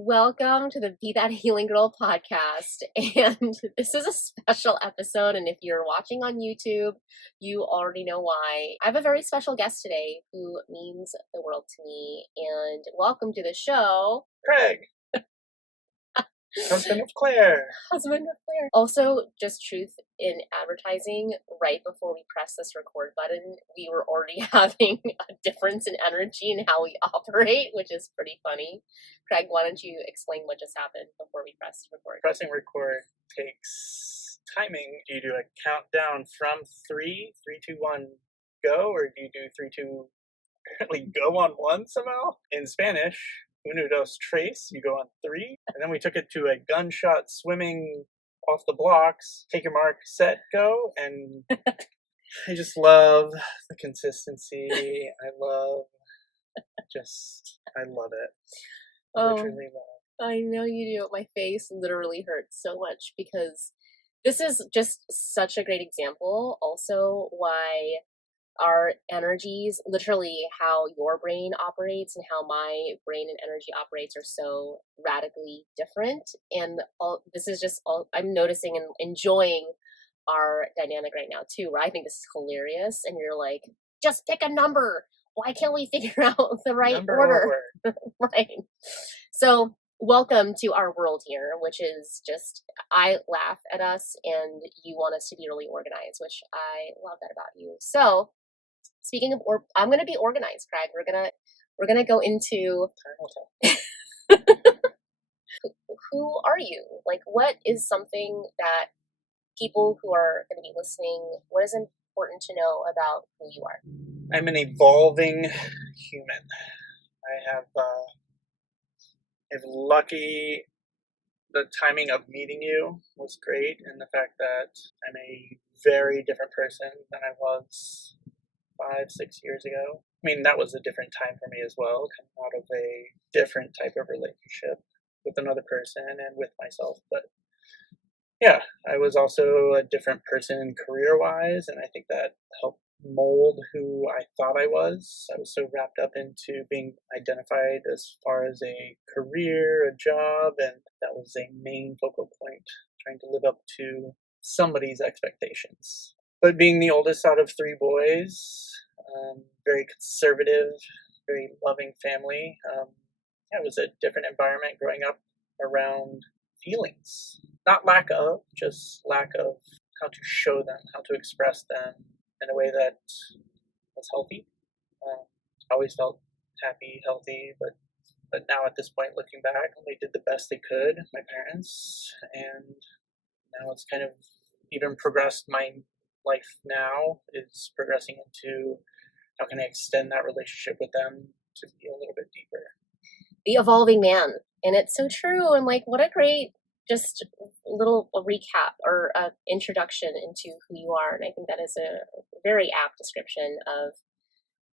Welcome to the Be That Healing Girl podcast. And this is a special episode. And if you're watching on YouTube, you already know why. I have a very special guest today who means the world to me. And welcome to the show, Craig. Husband of Claire. Husband of Claire. Also, just truth in advertising, right before we press this record button, we were already having a difference in energy in how we operate, which is pretty funny. Craig, why don't you explain what just happened before we pressed record? Pressing record takes timing. Do you do a countdown from 3, 3, 2, 1, go? Or do you do 3, 2, apparently go on 1 somehow? In Spanish, uno, dos, tres, you go on 3. And then we took it to a gunshot swimming off the blocks. Take your mark, set, go. And I just love the consistency. I love it. Literally love. I know you do. My face literally hurts so much because this is just such a great example. Also, why our energies, literally how your brain operates and how my brain and energy operates, are so radically different. And this is just all I'm noticing and enjoying our dynamic right now too, where I think this is hilarious. And you're like, just pick a number. Why can't we figure out the right order? Right. So welcome to our world here, which is just, I laugh at us and you want us to be really organized, which I love that about you. So speaking of, I'm going to be organized, Craig. We're going to go into who are you? Like, what is something that people who are going to be listening, what is important to know about who you are? I'm an evolving human. I have lucky. The timing of meeting you was great, and the fact that I'm a very different person than I was 5-6 years ago. I mean, that was a different time for me as well, coming out of a different type of relationship with another person and with myself. But yeah, I was also a different person career-wise, and I think that helped mold who I thought I was. I was so wrapped up into being identified as far as a career, a job, and that was a main focal point, trying to live up to somebody's expectations. But being the oldest out of 3 boys, very conservative, very loving family, it was a different environment growing up around feelings. Not lack of, just lack of how to show them, how to express them in a way that was healthy. I always felt happy, healthy, but now at this point, looking back, they did the best they could, my parents, and now it's kind of even progressed. My life now is progressing into how can I extend that relationship with them to be a little bit deeper. The evolving man, and it's so true. And like, what a great just little recap or introduction into who you are. And I think that is a very apt description of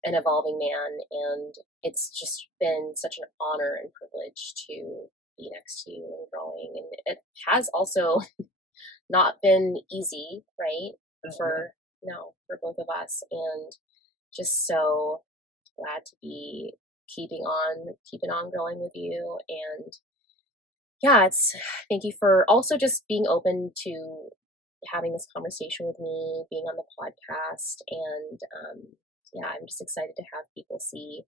an evolving man. And it's just been such an honor and privilege to be next to you and growing. And it has also not been easy, right? For both of us. And just so glad to be keeping on growing with you. And yeah, thank you for also just being open to having this conversation with me, being on the podcast. And I'm just excited to have people see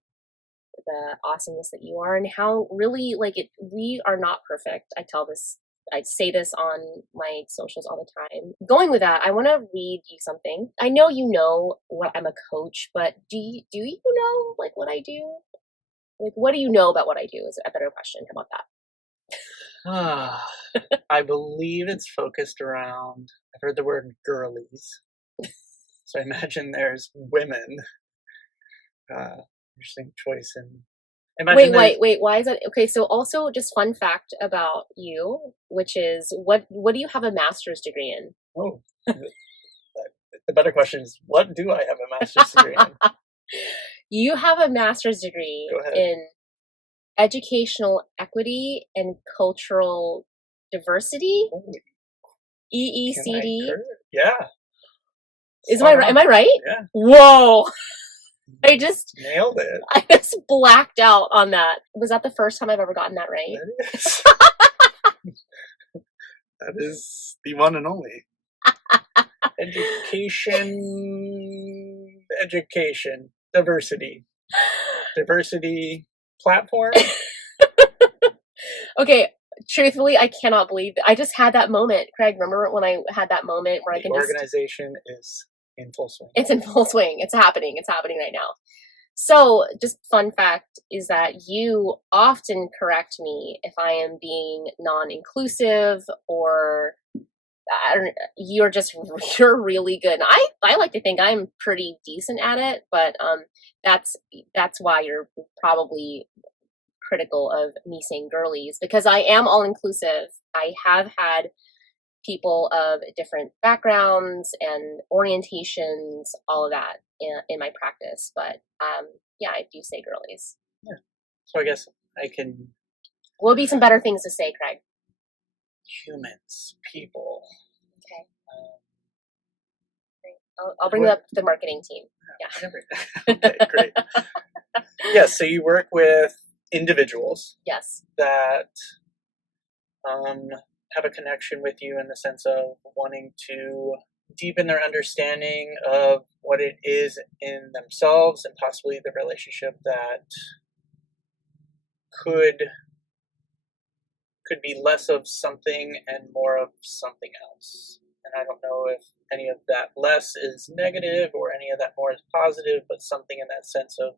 the awesomeness that you are and how really we are not perfect. I say this on my socials all the time. Going with that, I want to read you something. I know you know what I'm a coach, but do you know like what I do? Like, what do you know about what I do is a better question. How about that? I believe it's focused around, I've heard the word girlies. So I imagine there's women. Interesting choice. And wait, why is that? Okay, so also just fun fact about you, which is what do you have a master's degree in? Oh, the better question is, what do I have a master's degree in? You have a master's degree in educational equity and cultural diversity. EECD. Yeah. Am I right? Yeah. Whoa. I just nailed it. I just blacked out on that. Was that the first time I've ever gotten that right? That is, that is the one and only. Education, diversity platform. Okay, truthfully, I cannot believe I just had that moment. Craig, remember when I had that moment where I The can just... organization is in full swing. It's in full swing. It's happening. It's happening right now. So, just fun fact is that you often correct me if I am being non-inclusive or I don't, you're really good. And I like to think I'm pretty decent at it, but that's why you're probably critical of me saying girlies, because I am all inclusive. I have had people of different backgrounds and orientations, all of that in my practice. But yeah, I do say girlies. Yeah. So I guess I can. What would be some better things to say, Craig? Humans, people. Okay. I'll bring up the marketing team. Yeah. Okay, great. Yes, so you work with individuals. Yes. That have a connection with you in the sense of wanting to deepen their understanding of what it is in themselves and possibly the relationship that could be less of something and more of something else. And I don't know if any of that less is negative or any of that more is positive, but something in that sense of,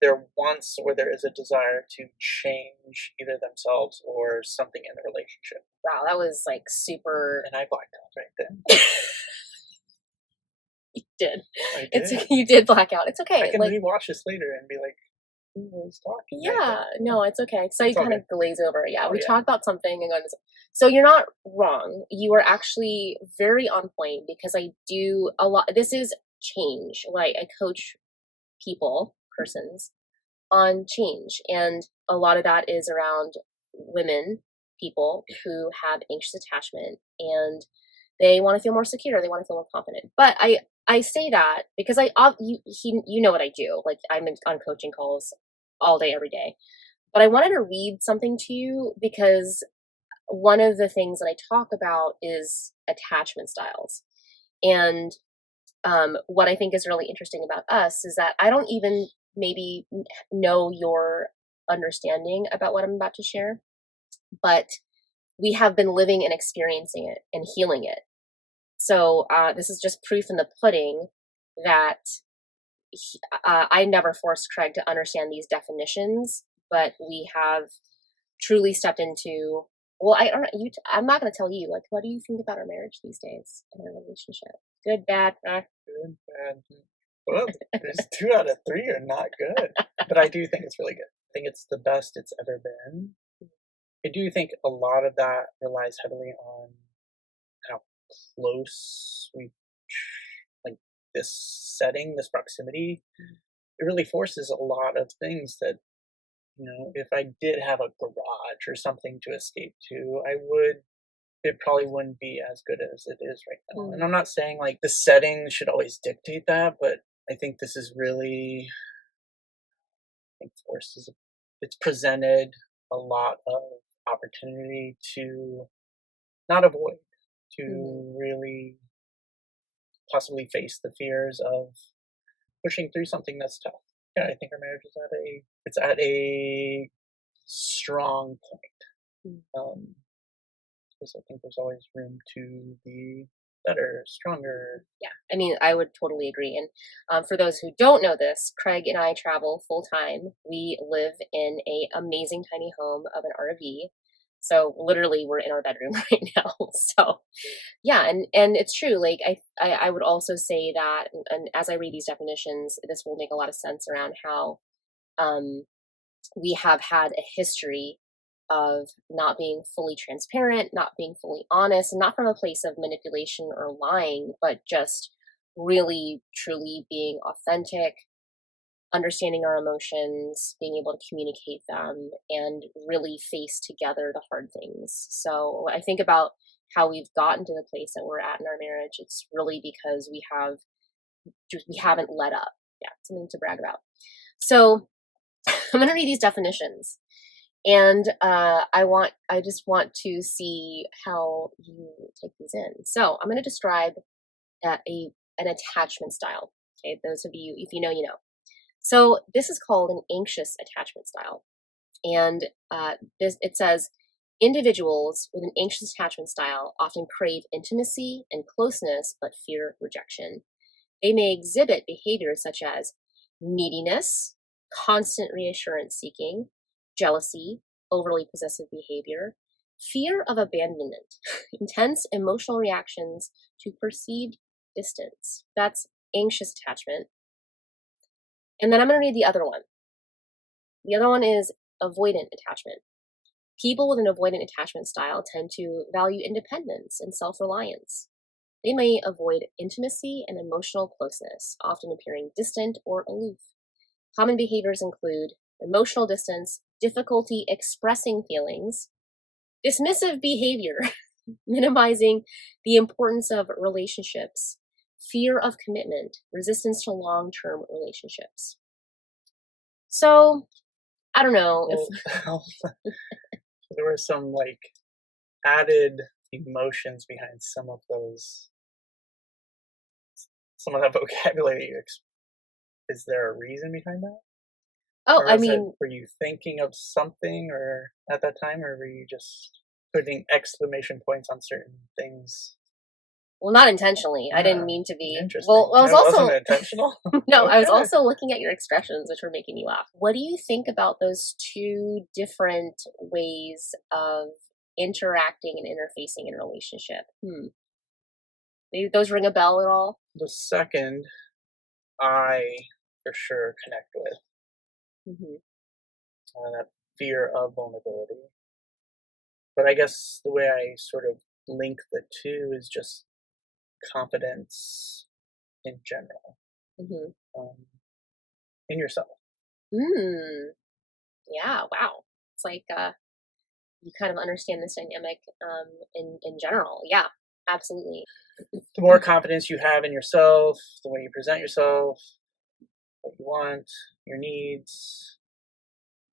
there wants or there is a desire to change either themselves or something in the relationship. Wow, that was like super. And I blacked out right then. You did. I did. You did black out. It's okay. I can rewatch this later and be like, who was talking? Yeah, no, it's okay. So you kind of glaze over it. Yeah, we talk about something and go into. So you're not wrong. You are actually very on point, because I do a lot. This is change. Like, I coach persons on change, and a lot of that is around people who have anxious attachment, and they want to feel more secure, they want to feel more confident. But I say that because you know what I do. Like, I'm on coaching calls all day every day, but I wanted to read something to you because one of the things that I talk about is attachment styles. And what I think is really interesting about us is that I don't even maybe know your understanding about what I'm about to share, but we have been living and experiencing it and healing it. So this is just proof in the pudding that I never forced Craig to understand these definitions, but we have truly stepped into. Well, I don't know. I'm not going to tell you. Like, what do you think about our marriage these days and our relationship? Good, bad? Good, bad. Well, there's 2 out of 3 are not good, but I do think it's really good. I think it's the best it's ever been. I do think a lot of that relies heavily on how close like this setting, this proximity. It really forces a lot of things that, if I did have a garage or something to escape to, it probably wouldn't be as good as it is right now. And I'm not saying like the setting should always dictate that, but I think this is really, it's presented a lot of opportunity to not avoid, to really possibly face the fears of pushing through something that's tough. Yeah, I think our marriage is at a strong point. Because I think there's always room to be better, stronger. Yeah, I mean, I would totally agree. And for those who don't know this, Craig and I travel full time. We live in a amazing tiny home of an RV. So literally, we're in our bedroom right now. So yeah, and it's true. Like, I would also say that, and as I read these definitions, this will make a lot of sense around how we have had a history of not being fully transparent, not being fully honest, and not from a place of manipulation or lying, but just really, truly being authentic, understanding our emotions, being able to communicate them, and really face together the hard things. So I think about how we've gotten to the place that we're at in our marriage. It's really because we have we haven't let up. Yeah, something to brag about. So I'm going to read these definitions, and I just want to see how you take these in. So I'm going to describe an attachment style. Okay, those of you, if you know, you know. So this is called an anxious attachment style, and it says individuals with an anxious attachment style often crave intimacy and closeness, but fear rejection. They may exhibit behaviors such as neediness, constant reassurance seeking, jealousy, overly possessive behavior, fear of abandonment, intense emotional reactions to perceived distance. That's anxious attachment. And then I'm going to read the other one. The other one is avoidant attachment. People with an avoidant attachment style tend to value independence and self-reliance. They may avoid intimacy and emotional closeness, often appearing distant or aloof. Common behaviors include emotional distance, difficulty expressing feelings, dismissive behavior, minimizing the importance of relationships, fear of commitment, resistance to long-term relationships. So, I don't know Well, there were some like added emotions behind some of that vocabulary. Is there a reason behind that? Oh, Or I mean, were you thinking of something or at that time, or were you just putting exclamation points on certain things? well, not intentionally. I didn't Ah, mean to be. interesting. Well, I was It wasn't also intentional. no, I was Okay. also looking at your expressions, which were making me laugh. What do you think about those two different ways of interacting and interfacing in a relationship? Maybe those ring a bell at all? The second, I for sure connect with that fear of vulnerability. But I guess the way I sort of link the two is just confidence in general, Mm-hmm. in yourself. Yeah, wow. It's like you kind of understand this dynamic in general. Yeah, absolutely. The more confidence you have in yourself, the way you present yourself, what you want, your needs,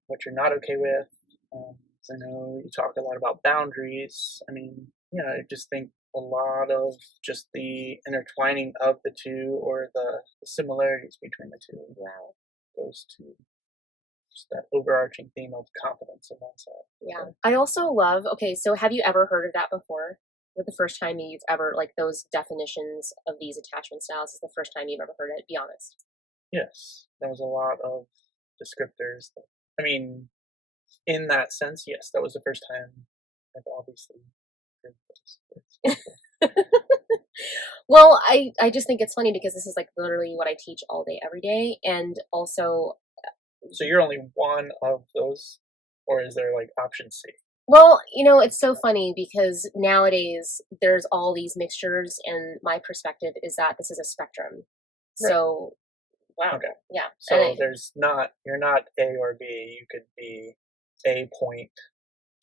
what you're not okay with. I know you talk a lot about boundaries. I mean, I just think a lot of just the intertwining of the two or the similarities between the two. Wow. Goes to just that overarching theme of confidence in oneself. Yeah. I also love, okay, so have you ever heard of that before? Was the first time you've ever, like those definitions of these attachment styles is the first time you've ever heard it? Be honest. Yes. There was a lot of descriptors. I mean, in that sense, yes, that was the first time I've obviously heard this. Well, I just think it's funny because this is like literally what I teach all day, every day. And also, So you're only one of those, or is there like option C? well, it's so funny because nowadays there's all these mixtures, and my perspective is that this is a spectrum. Right. So, wow. Okay. Yeah. So you're not A or B. You could be a point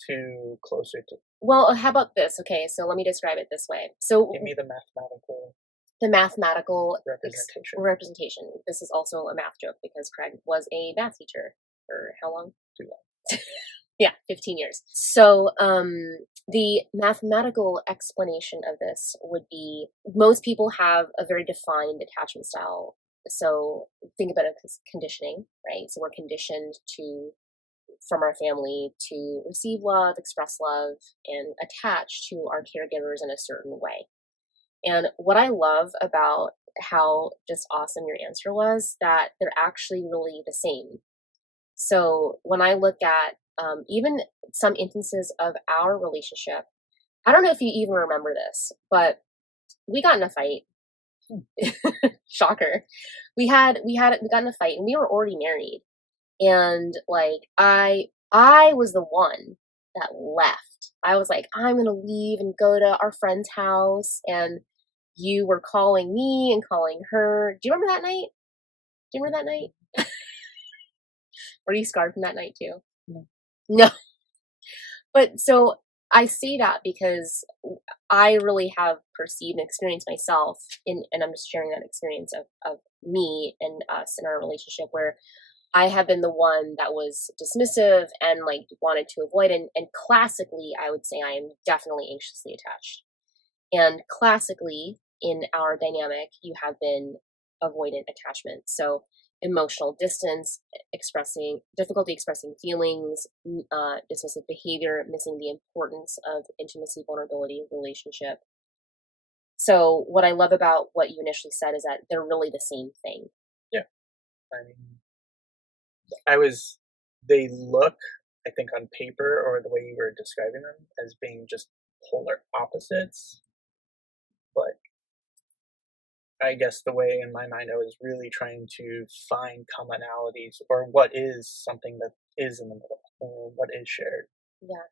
to closer to. Well, how about this? Okay, so let me describe it this way. So, Give me the mathematical representation. This is also a math joke because Craig was a math teacher for how long? Too long. Yeah, 15 years. So the mathematical explanation of this would be most people have a very defined attachment style. So think about it as conditioning, right? So we're conditioned from our family to receive love, express love, and attach to our caregivers in a certain way. And what I love about how just awesome your answer was that they're actually really the same. So when I look at even some instances of our relationship, I don't know if you even remember this, but we got in a fight. Shocker. We got in a fight, and we were already married. And like I was the one that left. I was like, I'm gonna leave and go to our friend's house, and you were calling me and calling her. Do you remember that night? Do you remember that night? Were you scarred from that night too? No. No. But so I say that because I really have perceived and experienced myself and I'm just sharing that experience of me and us in our relationship where I have been the one that was dismissive and like wanted to avoid and classically I would say I am definitely anxiously attached. And classically in our dynamic, you have been avoidant attachment. So emotional distance, expressing difficulty expressing feelings, dismissive behavior, missing the importance of intimacy, vulnerability, relationship. So what I love about what you initially said is that they're really the same thing. Yeah. I mean, I was, they look, I think on paper or the way you were describing them as being just polar opposites, but I guess the way in my mind I was really trying to find commonalities or what is something that is in the middle or what is shared. Yeah.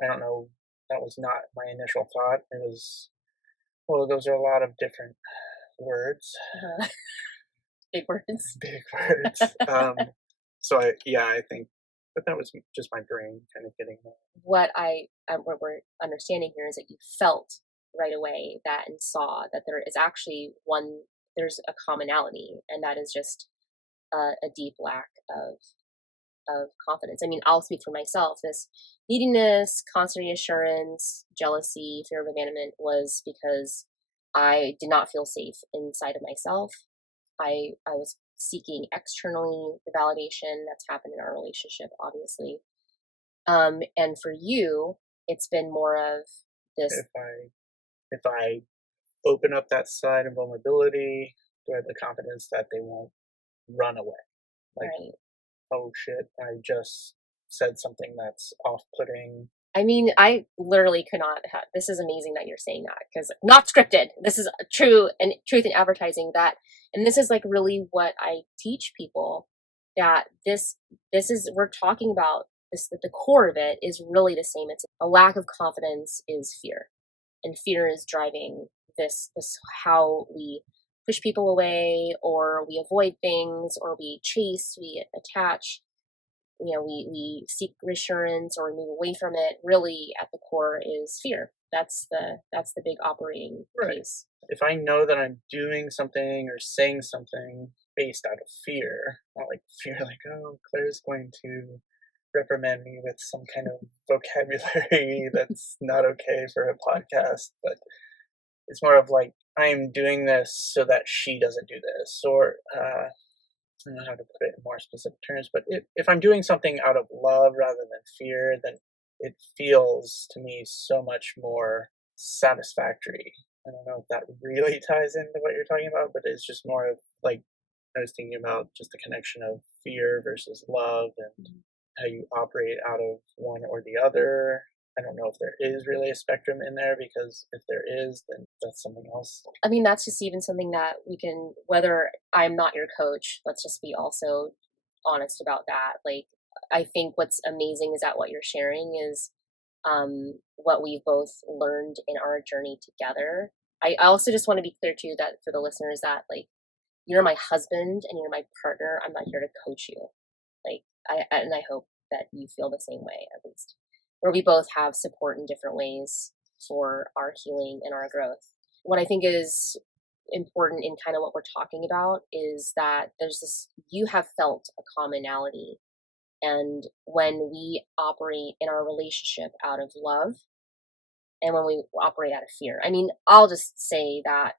I don't know. That was not my initial thought. It was, well, those are a lot of different words, Uh-huh. Big words. big words. So I think, but that was just my brain kind of getting there. What we're understanding here is that you felt right away that and saw that there is actually there's a commonality, and that is just a deep lack of confidence. I mean, I'll speak for myself. This neediness, constant reassurance, jealousy, fear of abandonment was because I did not feel safe inside of myself. I was seeking externally the validation that's happened in our relationship, obviously. And for you, it's been more of this, If I open up that side of vulnerability, do I have the confidence that they won't run away? Like, right? oh shit, I just said something that's off-putting. I mean, I literally could not have. This is amazing that you're saying that because not scripted. This is true and truth in advertising that, and this is like really what I teach people that this is we're talking about this. That the core of it is really the same. It's a lack of confidence is fear, and fear is driving this how we push people away or we avoid things or we chase, we attach, we seek reassurance or move away from it. Really at the core is fear. That's the big operating Right. case. If I know that I'm doing something or saying something based out of fear, not like fear like, oh, Claire's going to reprimand me with some kind of vocabulary that's not okay for a podcast, but it's more of like, I'm doing this so that she doesn't do this, or I don't know how to put it in more specific terms, but if I'm doing something out of love rather than fear, then it feels to me so much more satisfactory. I don't know if that really ties into what you're talking about, but it's just more of like I was thinking about just the connection of fear versus love and how you operate out of one or the other. I don't know if there is really a spectrum in there because if there is, then that's something else. I mean, that's just even something that we can, whether I'm not your coach, let's just be also honest about that. Like, I think what's amazing is that what you're sharing is what we've both learned in our journey together. I also just want to be clear too that for the listeners that like you're my husband and you're my partner. I'm not here to coach you. Like and I hope that you feel the same way at least. Where we both have support in different ways for our healing and our growth. What I think is important in kind of what we're talking about is that there's this you have felt a commonality and when we operate in our relationship out of love and when we operate out of fear. I mean, I'll just say that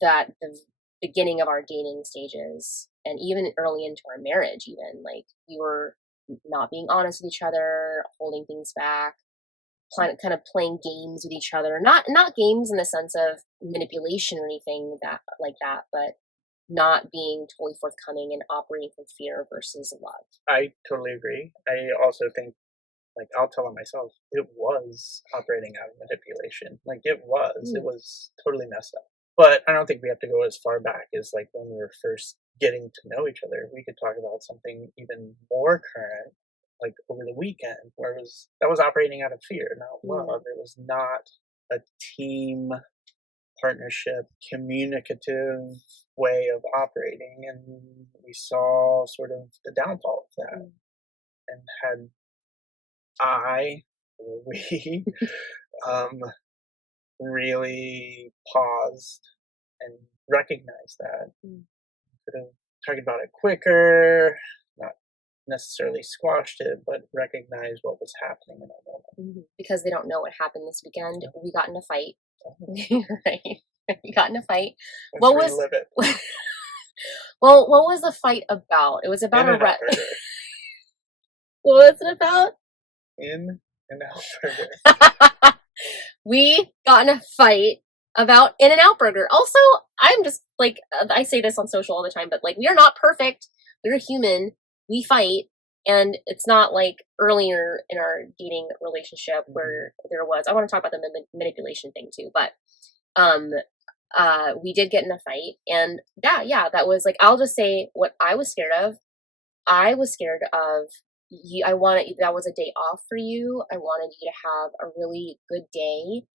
the beginning of our dating stages and even early into our marriage even like we were not being honest with each other, holding things back, kind of playing games with each other, not games in the sense of manipulation or anything that like that, but not being totally forthcoming and operating from fear versus love. I totally agree. I also think, like, I'll tell it myself, it was operating out of manipulation. Like, it was totally messed up. But I don't think we have to go as far back as, like, when we were first getting to know each other. We could talk about something even more current, like over the weekend, where that was operating out of fear, not love. It was not a team partnership, communicative way of operating, and we saw sort of the downfall of that. And had I we um, really paused and recognized that. Could have talked about it quicker, not necessarily squashed it, but recognized what was happening in that moment. Because they don't know what happened this weekend. We got in a fight. Right. We got in a fight. Let's relive it. Well, what was the fight about? It was about In-N-Out burger. What was it about? In-N-Out burger. We got in a fight about In-N-Out burger. Also, I'm just like, I say this on social all the time, but like, we are not perfect. We're human. We fight. And it's not like earlier in our dating relationship where there was, I want to talk about the manipulation thing too, but we did get in a fight. And that was like, I'll just say what I was scared of. I was scared of you. That was a day off for you. I wanted you to have a really good day.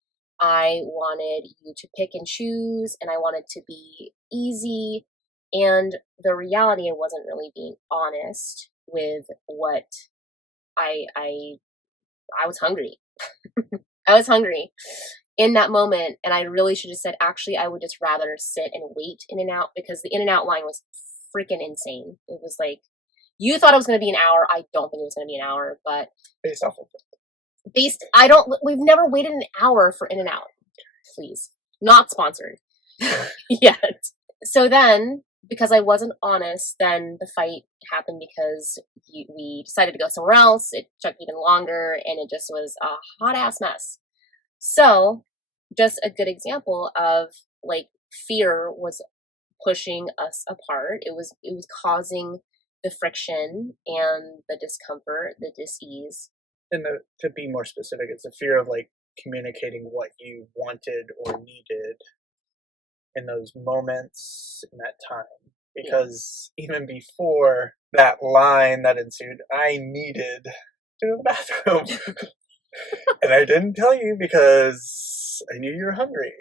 I wanted you to pick and choose, and I wanted to be easy. And the reality, I wasn't really being honest with what I was hungry. I was hungry in that moment, and I really should have said, actually, I would just rather sit and wait In-N-Out, because the In-N-Out line was freaking insane. It was like, you thought it was going to be an hour. I don't think it was going to be an hour, but based off of we've never waited an hour for In-N-Out. Please. Not sponsored yet. So then, because I wasn't honest, then the fight happened because we decided to go somewhere else. It took even longer, and it just was a hot ass mess. So, just a good example of like fear was pushing us apart. It was causing the friction and the discomfort, the dis-ease. And to be more specific, it's a fear of like communicating what you wanted or needed in those moments in that time. Because even before that line that ensued, I needed to go to the bathroom. And I didn't tell you because I knew you were hungry.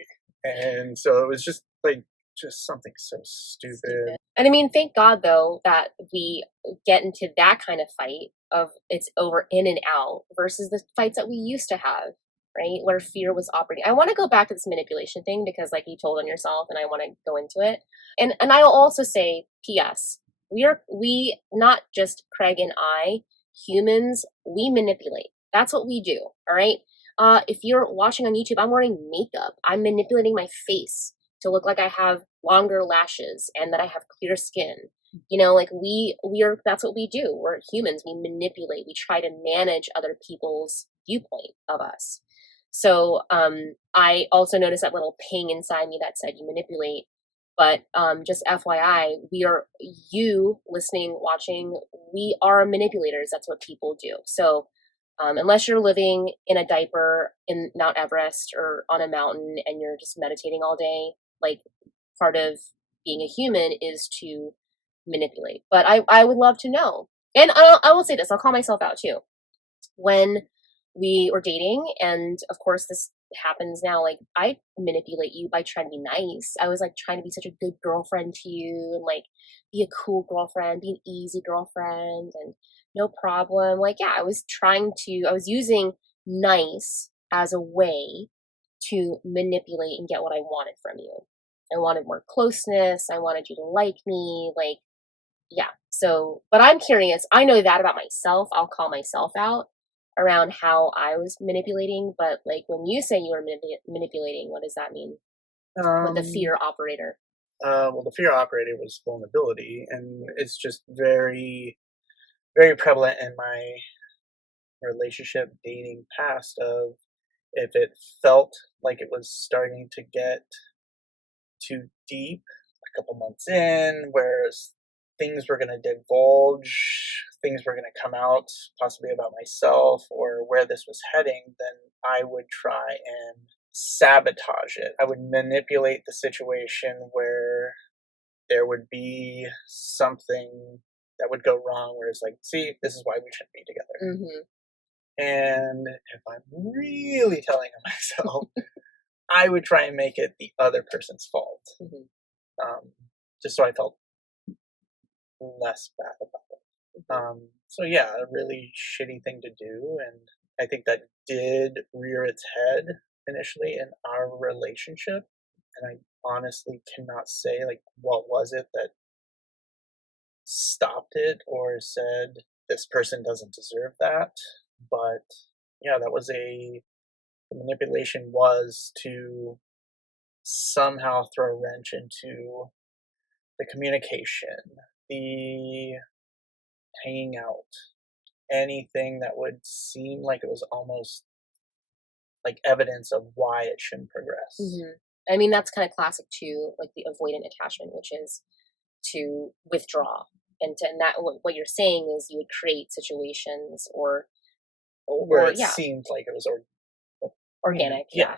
And so it was just like, just something so stupid. And I mean, thank God though that we get into that kind of fight of it's over In-N-Out versus the fights that we used to have, right? Where fear was operating. I want to go back to this manipulation thing because like you told on yourself, and I want to go into it. And I'll also say, P.S. We not just Craig and I, humans, we manipulate. That's what we do. All right. If you're watching on YouTube, I'm wearing makeup. I'm manipulating my face to look like I have longer lashes and that I have clear skin. You know, like we are, that's what we do. We're humans. We manipulate. We try to manage other people's viewpoint of us. So I also noticed that little ping inside me that said you manipulate. But just FYI, you listening, watching, we are manipulators. That's what people do. So unless you're living in a diaper in Mount Everest or on a mountain and you're just meditating all day, like part of being a human is to manipulate. But I would love to know. And I will say this, I'll call myself out too. When we were dating, and of course this happens now, like I manipulate you by trying to be nice. I was like trying to be such a good girlfriend to you and like be a cool girlfriend, be an easy girlfriend and no problem. Like, yeah, I was using nice as a way to manipulate and get what I wanted from you. I wanted more closeness. I wanted you to like me. Like, yeah. So, but I'm curious. I know that about myself. I'll call myself out around how I was manipulating. But like when you say you were manipulating, what does that mean? With the fear operator. Well, the fear operator was vulnerability, and it's just very, very prevalent in my relationship dating past of if it felt like it was starting to get too deep a couple months in, whereas things were going to divulge, things were going to come out possibly about myself or where this was heading, then I would try and sabotage it. I would manipulate the situation where there would be something that would go wrong where it's like, see, this is why we shouldn't be together. Mm-hmm. And if I'm really telling on myself, I would try and make it the other person's fault. Mm-hmm. Just so I felt less bad about it. So yeah, a really shitty thing to do. And I think that did rear its head initially in our relationship, and I honestly cannot say like what was it that stopped it or said this person doesn't deserve that. But yeah, that was the manipulation was to somehow throw a wrench into the communication, the hanging out, anything that would seem like it was almost like evidence of why it shouldn't progress. I mean, that's kind of classic too, like the avoidant attachment, which is to withdraw. And that what you're saying is you would create situations Where it yeah, seemed like it was organic, yeah.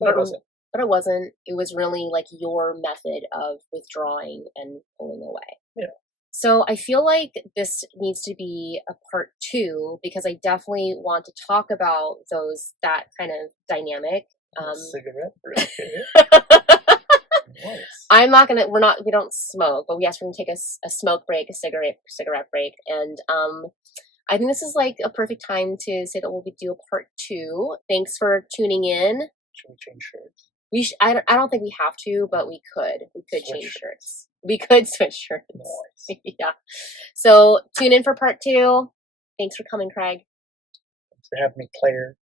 but it wasn't. But it wasn't. It was really like your method of withdrawing and pulling away. Yeah. So I feel like this needs to be a part 2 because I definitely want to talk about that kind of dynamic. Cigarette break. Nice. I'm not gonna. We don't smoke, but yes, we're gonna take a smoke break, a cigarette break, and I think this is like a perfect time to say that we'll do a part 2. Thanks for tuning in. Should we change shirts? I don't think we have to, but we could. We could Switch change shirts. We could switch shirts. Nice. Yeah. So tune in for part 2. Thanks for coming, Craig. Thanks for having me, Claire.